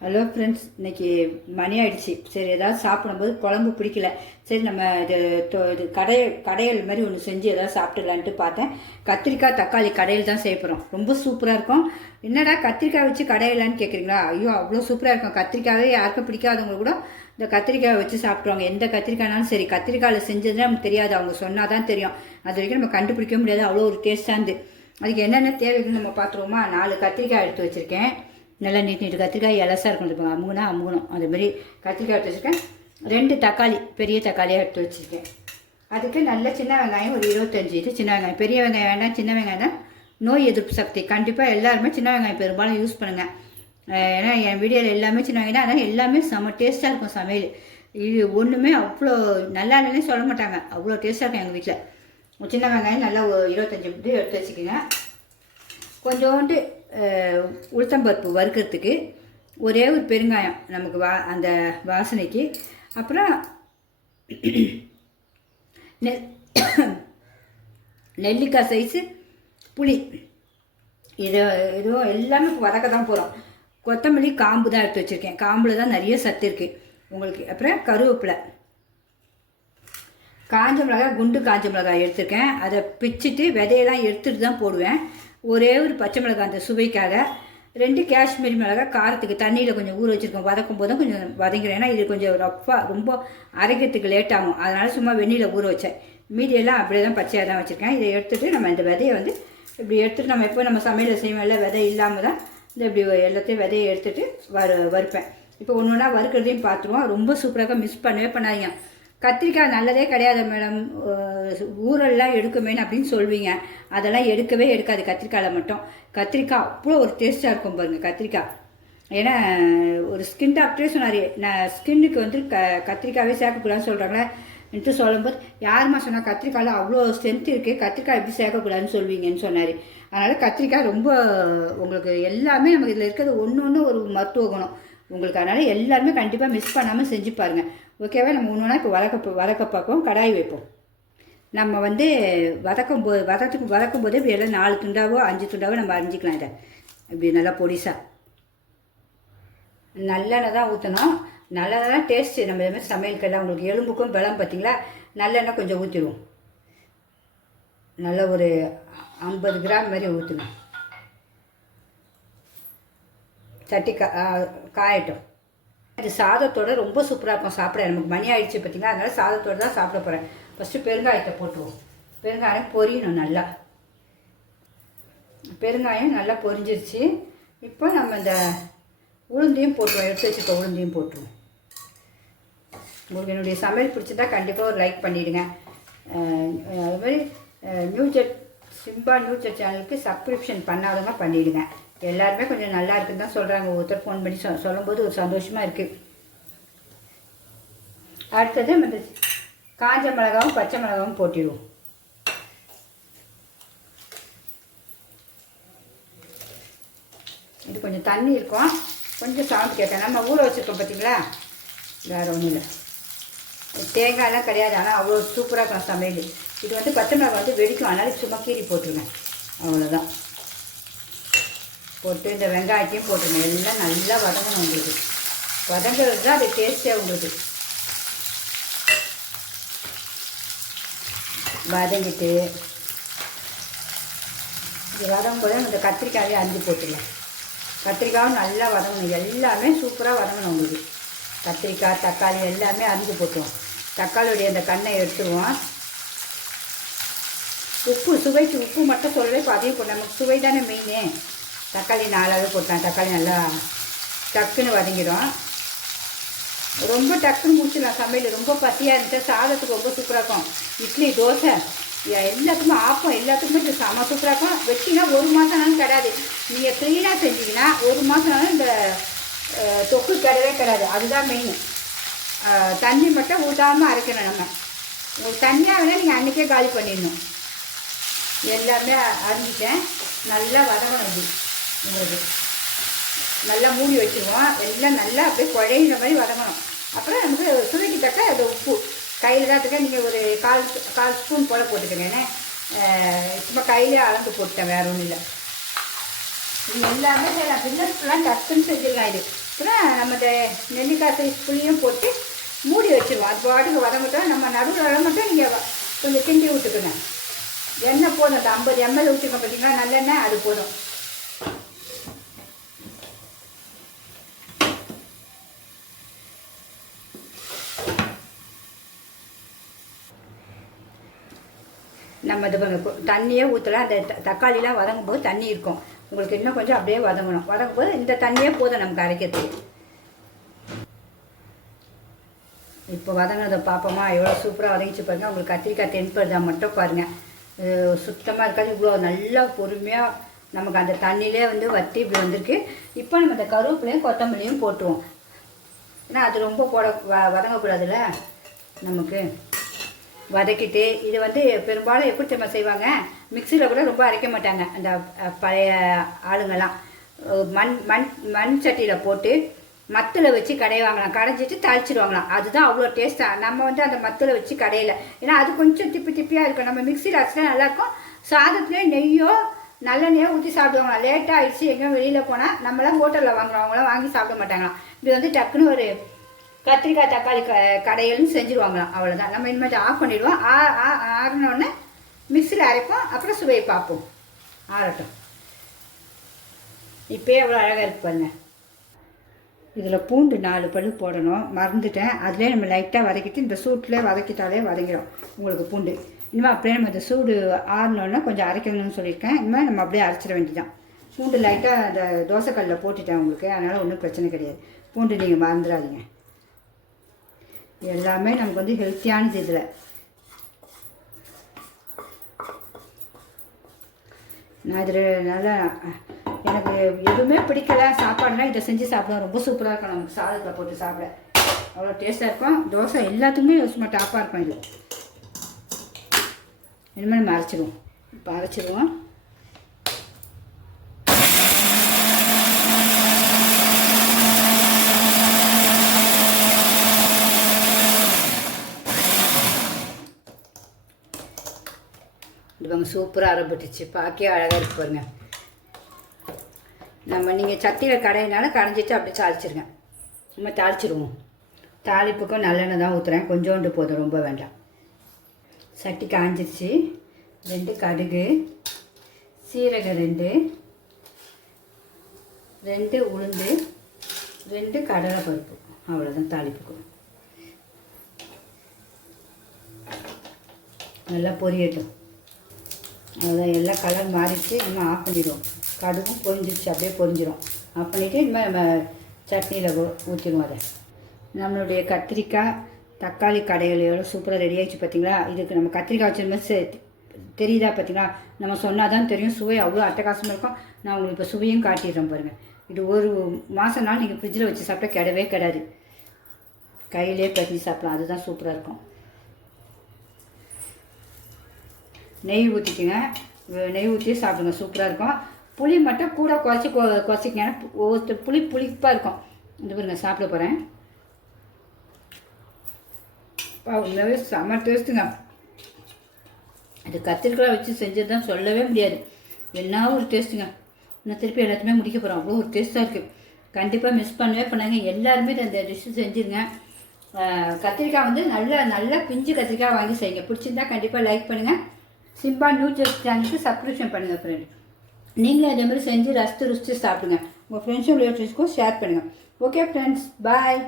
Hello friends இன்னைக்கு மணி ஆயிடுச்சு. சரி ஏதாவது சாப்பிடும்போது குழம்பு பிடிக்கல. சரி நம்ம இது இது கடை கடையல் மாதிரி ஒன்று செஞ்சு ஏதாவது சாப்பிட்டுலான்ட்டு பார்த்தேன். கத்திரிக்காய் தக்காளி கடையில் தான் செய்ய போகிறோம் ரொம்ப சூப்பராக இருக்கும். என்னடா கத்திரிக்காய் வச்சு கடையலான்னு கேட்குறீங்களா ஐயோ அவ்வளோ சூப்பராக இருக்கும். கத்திரிக்காவே யாருக்கும் பிடிக்காதவங்க கூட இந்த கத்திரிக்காய் வச்சு சாப்பிட்ருவாங்க எந்த கத்திரிக்காய்னாலும் சரி கத்திரிக்காயில் செஞ்சதுன்னா நமக்கு தெரியாது. அவங்க சொன்னால் தான் தெரியும். அது வரைக்கும் நம்ம கண்டுபிடிக்க முடியாது. அவ்வளோ ஒரு டேஸ்ட்டாக இருந்து அதுக்கு என்னென்ன தேவைன்னு நம்ம பார்த்துருவோமா? நாலு கத்திரிக்காய் எடுத்து வச்சுருக்கேன். நல்லா நீட் நீட்டு கத்திரிக்காய் எலசாக இருக்கும் இப்போ அமுகுனா அமுகணும். அதுமாரி கத்திரிக்காய் எடுத்து வச்சுருக்கேன். ரெண்டு தக்காளி பெரிய தக்காளியாக எடுத்து வச்சுருக்கேன். அதுக்கு நல்ல சின்ன வெங்காயம் ஒரு இருபத்தஞ்சி இது சின்ன வெங்காயம். பெரிய வெங்காயம் வேண்டாம் சின்ன வெங்காயம் தான். நோய் எதிர்ப்பு சக்தி. கண்டிப்பாக எல்லாருமே சின்ன வெங்காயம் பெரும்பாலும் யூஸ் பண்ணுங்கள் ஏன்னா என் வீடியோவில் எல்லாமே சின்ன வெங்காயம் தான். எல்லாமே செம்ம டேஸ்ட்டாக இருக்கும் சமையல். இது ஒன்றுமே அவ்வளோ நல்லா இல்லைன்னு சொல்ல மாட்டாங்க. அவ்வளோ டேஸ்ட்டாக இருக்கும் எங்கள் வீட்டில் சின்ன வெங்காயம் நல்லா ஒரு இருபத்தஞ்சி இது எடுத்து வச்சுக்கோங்க. கொஞ்சோண்டு உளுத்தம்பருப்பு வறுக்கிறதுக்கு ஒரே ஒரு பெருங்காயம் நமக்கு வா அந்த வாசனைக்கு. அப்புறம் நெல் நெல்லிக்காய் சைஸு புளி. இது இதுவும் எல்லாமே வதக்க தான் போகிறோம் கொத்தமல்லி காம்பு தான் எடுத்து வச்சுருக்கேன். காம்பில் தான் நிறைய சத்து இருக்குது உங்களுக்கு அப்புறம் கருவேப்பிலை. காஞ்ச மிளகாய் குண்டு காஞ்ச மிளகாய் எடுத்திருக்கேன். அதை பிச்சுட்டு விதையெல்லாம் எடுத்துகிட்டு தான் போடுவேன். ஒரே ஒரு பச்சை மிளகாய் அந்த சுவைக்காக ரெண்டு காஷ்மீரி மிளகாய் காரத்துக்கு தண்ணியில் கொஞ்சம் ஊற வச்சுருக்கோம். வதக்கும் போதும் கொஞ்சம் வதங்கிறேன் ஏன்னா இது கொஞ்சம் ரஃப்பாக ரொம்ப அரைக்கிறதுக்கு லேட் ஆகும். அதனால் சும்மா வெந்நியில் ஊற வச்சேன். மீதியெல்லாம் அப்படியே தான் பச்சையாக தான் வச்சுருக்கேன். இதை எடுத்துகிட்டு நம்ம இந்த விதையை வந்து இப்படி எடுத்துகிட்டு நம்ம எப்போ நம்ம சமையல் செய்வோம்ல விதை இல்லாமல் தான் இந்த இப்படி எல்லாத்தையும் விதையை எடுத்துகிட்டு வறு வறுப்பேன். இப்போ ஒன்று ஒன்றா வறுக்கிறதையும் பார்த்துருவோம். ரொம்ப சூப்பராக மிஸ் பண்ணவே பண்ணாதீங்க. கத்திரிக்காய் நல்லதே கிடையாது மேடம். ஊரெல்லாம் எடுக்குமேன்னு அப்படின்னு சொல்வீங்க. அதெல்லாம் எடுக்கவே எடுக்காது கத்திரிக்காயில் மட்டும். கத்திரிக்காய் அவ்வளோ ஒரு டேஸ்ட்டாக இருக்கும் பாருங்கள் கத்திரிக்காய். ஏன்னா ஒரு ஸ்கின் டாக்டரே சொன்னார் நான் ஸ்கின்னுக்கு வந்து க கத்திரிக்காவே சேர்க்கக்கூடாதுன்னு சொல்கிறாங்களே என்று சொல்லும்போது யாருமா சொன்னால் கத்திரிக்காயில் அவ்வளோ ஸ்ட்ரென்த் இருக்குது கத்திரிக்காய் எப்படி சேர்க்கக்கூடாதுன்னு சொல்வீங்கன்னு சொன்னார். அதனால் கத்திரிக்காய் ரொம்ப உங்களுக்கு எல்லாமே நமக்கு இதில் இருக்கிறது ஒன்று ஒன்று ஒரு மருத்துவ குணம். உங்களுக்கு அதனால் எல்லாருமே கண்டிப்பாக மிஸ் பண்ணாமல் செஞ்சு பாருங்கள் ஓகேவா நம்ம ஒன்று ஒன்றா இப்போ வதக்க வதக்க பார்ப்போம். கடாய் வைப்போம். நம்ம வந்து வதக்கும் போது வதத்துக்கு வதக்கும் போதே இப்படி எல்லாம் நாலு துண்டாவோ அஞ்சு துண்டாவோ நம்ம அரிஞ்சிக்கலாம் இதை. இப்படி நல்லா பொடிசாக நல்லெண்ணெய் தான் ஊற்றணும் நல்லெண்ணெய் தான் டேஸ்ட்டு நம்ம இதுமாதிரி சமையலுக்கெல்லாம் உங்களுக்கு எலும்புக்கும் பலம் பார்த்தீங்களா? நல்லெண்ணெய் கொஞ்சம் ஊற்றிடுவோம் நல்ல ஒரு ஐம்பது கிராம் மாதிரி ஊற்றணும் சட்டி கா காயட்டும். இது சாதத்தோட ரொம்ப சூப்பராக இருக்கும் சாப்பிட. நமக்கு மணி ஆயிடுச்சு பார்த்தீங்களா அதனால் சாதத்தோட தான் சாப்பிட போகிறேன் ஃபஸ்ட்டு பெருங்காயத்தை போட்டுருவோம். பெருங்காயம் பொரியணும் நல்லா. பெருங்காயம் நல்லா பொரிஞ்சிருச்சு. இப்போ நம்ம இந்த உளுந்தையும் போட்டுருவோம். எடுத்து வச்சுக்க உளுந்தையும் போட்டுருவோம். உங்களுக்கு என்னுடைய சமையல் பிடிச்சிருந்தா கண்டிப்பாக ஒரு லைக் பண்ணிவிடுங்க அது மாதிரி நியூஜெட் சிம்பா நியூஜெட் சேனலுக்கு சப்ஸ்கிரிப்ஷன் பண்ணாதவங்க பண்ணிவிடுங்க எல்லாருமே கொஞ்சம் நல்லா இருக்குன்னு தான் சொல்கிறாங்க ஒருத்தர் ஃபோன் பண்ணி சொ சொல்லும்போது ஒரு சந்தோஷமாக இருக்குது அடுத்தது இந்த காஞ்ச மிளகாவும் பச்சை மிளகாவும் போட்டிடுவோம் இது கொஞ்சம் தண்ணி இருக்கும். கொஞ்சம் சவுண்ட் கேட்டேன். நம்ம ஊற வச்சுருக்கோம் பார்த்தீங்களா வேறு ஒன்றும் இல்லை. தேங்காயெல்லாம் கிடையாது. ஆனால் அவ்வளோ சூப்பராக இருக்கும் சமையல். இது வந்து பச்சை மிளகாய் வந்து வெடிக்கும். அதனால சும்மா கீறி போட்டுருங்க அவ்வளோதான் போட்டு இந்த வெங்காயத்தையும் போட்டுங்க எல்லாம் நல்லா வதங்கணும் உங்களுக்கு. வதங்குறது தான் அது டேஸ்ட்டே உங்களுக்கு வதங்கிட்டு இது வதங்கும் போது இந்த கத்திரிக்காயே அரிஞ்சு போட்டுடலாம். கத்திரிக்காயும் நல்லா வதங்கணும். எல்லாமே சூப்பராக வதங்கணும் உங்களுக்கு. கத்திரிக்காய் தக்காளி எல்லாமே அரிஞ்சு போட்டுருவோம். தக்காளியுடைய அந்த கண்ணை எடுத்துருவோம். உப்பு சுவைக்கு உப்பு மட்டும் சொல்லவே இப்போ அதையும் நமக்கு சுவை தானே மெயினே தக்காளி நாலாவது போட்டேன். தக்காளி நல்லா டக்குன்னு வதங்கிடும். ரொம்ப டக்குன்னு முடிச்சிடலாம். சமையல் ரொம்ப பசியாக இருந்துச்சு. சாதத்துக்கு ரொம்ப சூப்பராக இருக்கும். இட்லி தோசை எல்லாத்துக்குமே ஆப்பம் எல்லாத்துக்குமே இது செம சூப்பராக இருக்கும். வச்சிங்கன்னா ஒரு மாதம்னாலும் கிடையாது நீங்கள் க்ளீனாக செஞ்சீங்கன்னா ஒரு மாதம்னாலும் இந்த தொக்கு கிடையவே கிடையாது அதுதான் மெயின் தண்ணி மட்டும் ஊற்றாமல் அரைக்கணும் நம்ம. உங்களுக்கு தண்ணியாக வேணால் நீங்கள் அன்றைக்கே காலி பண்ணிடணும். எல்லாமே அரிஞ்சிட்டேன். நல்லா வதங்கணும் இது. உங்களுக்கு நல்லா மூடி வச்சுருவோம். எல்லாம் நல்லா அப்படியே குழையிற மாதிரி வதங்கணும். அப்புறம் நமக்கு சுவைக்கு தக்க அது உப்பு. கையில் தான் நீங்கள் ஒரு கால் கால் ஸ்பூன் போல் போட்டுக்கங்கண்ணே சும்மா கையிலே அளந்து போட்டேன் வேறு ஒன்றும் இல்லை. இது எல்லாமே செய்யலாம் பிஸ்னஸ்லாம் டக்குன்னு செஞ்சிடலாம் இது. அப்புறம் நம்ம நெல்லிக்காய் சைஸ் புளியும் போட்டு மூடி வச்சுருவோம். அது பாட்டுக்கு வதங்கட்டும். நம்ம நடுவில் மட்டும் நீங்கள் கொஞ்சம் கிண்டி விட்டுக்கணும் எண்ணெய் போதும். அந்த ஐம்பது எம்எல் ஊற்றிருக்கோம் பார்த்தீங்களா நல்லெண்ணெய் அது போதும். நம்ம இது பாருங்க, தண்ணியே ஊற்றலாம் அந்த த- தக்காளிலாம் வதங்கும் போது தண்ணி இருக்கும். உங்களுக்கு இன்னும் கொஞ்சம் அப்படியே வதங்கணும். வதங்கும் போது இந்த தண்ணியே போதும் நமக்கு அரைக்கிறதுக்கு. இப்போ வதங்கினதை பார்ப்போமா எவ்வளோ சூப்பராக வதங்கிச்சு பாருங்கள் உங்களுக்கு கத்திரிக்காய் தென்படுதா மட்டும் பாருங்கள் சுத்தமாக இருக்காது. இவ்வளோ நல்லா பொறுமையாக நமக்கு அந்த தண்ணியிலே வந்து வத்தி இப்படி வந்திருக்கு. இப்போ நம்ம இந்த கருவேப்பிலையும் கொத்தமல்லியும் போட்டுருவோம். ஏன்னா அது ரொம்ப போட வ வதங்கக்கூடாதுல்ல நமக்கு. வதக்கிட்டு இது வந்து பெரும்பாலும் எப்படி தெரியுமா செய்வாங்க? மிக்சியில் கூட ரொம்ப அரைக்க மாட்டாங்க அந்த பழைய ஆளுங்கெல்லாம். மண் மண் மண் சட்டியில் போட்டு மத்தில் வச்சு கடைவாங்களாம் கடைஞ்சிட்டு தாளிச்சிடுவாங்களாம் அதுதான் அவ்வளோ டேஸ்ட்டாக நம்ம வந்து அந்த மத்தில் வச்சு கடையில. ஏன்னா அது கொஞ்சம் திப்பி திப்பியாக இருக்கும். நம்ம மிக்சியில் அரைச்சினா நல்லாயிருக்கும். சாதத்துலேயே நெய்யோ நல்லெண்ணெயோ ஊற்றி சாப்பிடுவாங்களா லேட்டாக ஆயிடுச்சு எங்கேயும் வெளியில் போனால் நம்மளாம் ஹோட்டலில் வாங்குறவங்களாம் வாங்கி சாப்பிட மாட்டாங்களாம். இது வந்து டக்குன்னு ஒரு கத்திரிக்காய் தக்காளி க கடையிலும் செஞ்சுருவாங்களாம். அவ்வளோதான் நம்ம இனிமேட்டு ஆஃப் பண்ணிவிடுவோம் ஆ ஆ ஆறினோடனே மிக்சியில் அரைப்போம். அப்புறம் சுவையை பார்ப்போம். ஆறட்டும். இப்போயே அவ்வளோ அழகாக இருக்கு பாருங்க. இதில் பூண்டு நாலு பல் போடணும். மறந்துட்டேன். அதிலே நம்ம லைட்டாக வதக்கிட்டு இந்த சூட்டில் வதக்கிட்டாலே வதங்கிடும் உங்களுக்கு பூண்டு. இனிமேல் அப்படியே நம்ம இந்த சூடு ஆறினோடனே கொஞ்சம் அரைக்கணும்னு சொல்லியிருக்கேன். இனிமேல் நம்ம அப்படியே அரைச்சிட வேண்டியதான் பூண்டு லைட்டாக அந்த தோசைக்கல்லில் போட்டுட்டேன் உங்களுக்கு. அதனால் ஒன்றும் பிரச்சனை கிடையாது. பூண்டு நீங்கள் மறந்துடாதீங்க. எல்லாமே நமக்கு வந்து ஹெல்த்தியானது இதில். நான் இதில் நல்லா எனக்கு எதுவுமே பிடிக்கல. சாப்பாடுனா இதை செஞ்சு சாப்பிடலாம். ரொம்ப சூப்பராக இருக்கும். நமக்கு சாதத்தில் போட்டு சாப்பிட. அவ்வளோ டேஸ்ட்டாக இருக்கும். தோசை எல்லாத்துக்குமே சும்மா டாப்பாக இருக்கும் இது. இனிமேல் நம்ம அரைச்சிடுவோம். இப்போ அரைச்சிடுவோம். இவங்க சூப்பராக அரைப்பட்டுச்சு பார்க்கவே அழகாக இருக்கு பாருங்க. நம்ம நீங்கள் சட்டியில் கடையினால கடைஞ்சிட்டு அப்படியே தாளிச்சிருங்க. நம்ம தாளிச்சிருவோம். தாளிப்புக்கும் நல்லெண்ணெய் தான் ஊற்றுறேன் கொஞ்சோண்டு போதும் ரொம்ப வேண்டாம். சட்டி காஞ்சிருச்சு. ரெண்டு கடுகு சீரகம் ரெண்டு ரெண்டு உளுந்து ரெண்டு கடலை பருப்பு அவ்வளோதான் தாளிப்புக்கும் நல்லா பொரியட்டும். அதான் எல்லாம் கலர் மாறிடுச்சு இனிமேல் ஆஃப் பண்ணிடுவோம். கடுகும் பொரிஞ்சிருச்சு அப்படியே பொரிஞ்சிடும் ஆஃப் பண்ணிவிட்டு இனிமேல் நம்ம சட்னியில் ஊற்றிடுவோம் அதை. நம்மளுடைய கத்திரிக்காய் தக்காளி கடைகள் எவ்வளோ சூப்பராக ரெடி ஆகிடுச்சு பார்த்தீங்களா இதுக்கு நம்ம கத்திரிக்காய் வச்சிருந்தோம் தெரியுதா பார்த்தீங்களா நம்ம சொன்னால் தான் தெரியும். சுவை அவ்வளோ அட்டகாசமாக இருக்கும். நான் உங்களுக்கு இப்போ சுவையும் காட்டிடுறேன் பாருங்கள் இது ஒரு மாதம் நாள் நீங்கள் ஃப்ரிட்ஜில் வச்சு சாப்பிட்டா கிடவே கிடாது. கையிலே பறிஞ்சு சாப்பிடலாம். அதுதான் சூப்பராக இருக்கும். நெய் ஊற்றிக்கங்க நெய் ஊற்றி சாப்பிடுங்க. சூப்பராக இருக்கும். புளி மட்டும் கூட குறைச்சி கொ- குறைச்சிக்கங்க ஏன்னா பு- ஒவ்வொரு புளி புளிப்பாக இருக்கும். இந்த பாருங்க சாப்பிட போகிறேன் உண்மையாகவே செம்ம டேஸ்ட்டுங்க அது கத்திரிக்காய் வச்சு செஞ்சது தான் சொல்லவே முடியாது. என்ன ஒரு டேஸ்ட்டுங்க இன்னும் திருப்பி எல்லாத்தையுமே முடிக்க போகிறோம் அவ்வளோ ஒரு டேஸ்ட்டாக இருக்குது கண்டிப்பாக மிஸ் பண்ணவே பண்ணாங்க எல்லாருமே இந்த- டிஷ்ஷு செஞ்சுருங்க. கத்திரிக்காய் வந்து நல்லா நல்லா பிஞ்சு கத்திரிக்காய் வாங்கி செய்யுங்க. பிடிச்சிருந்தா கண்டிப்பாக லைக் பண்ணுங்கள் சிம்பா நியூஸ் சேனலுக்கு சப்ஸ்கிரிப்ஷன் பண்ணுங்கள் ஃப்ரெண்ட் நீங்களும் அதே மாதிரி செஞ்சு ரசித்து ருசித்து சாப்பிடுங்க. உங்கள் ஃப்ரெண்ட்ஸும் ரிலேட்டிவ்ஸ்க்கும் ஷேர் பண்ணுங்கள் ஓகே ஃப்ரெண்ட்ஸ் பாய்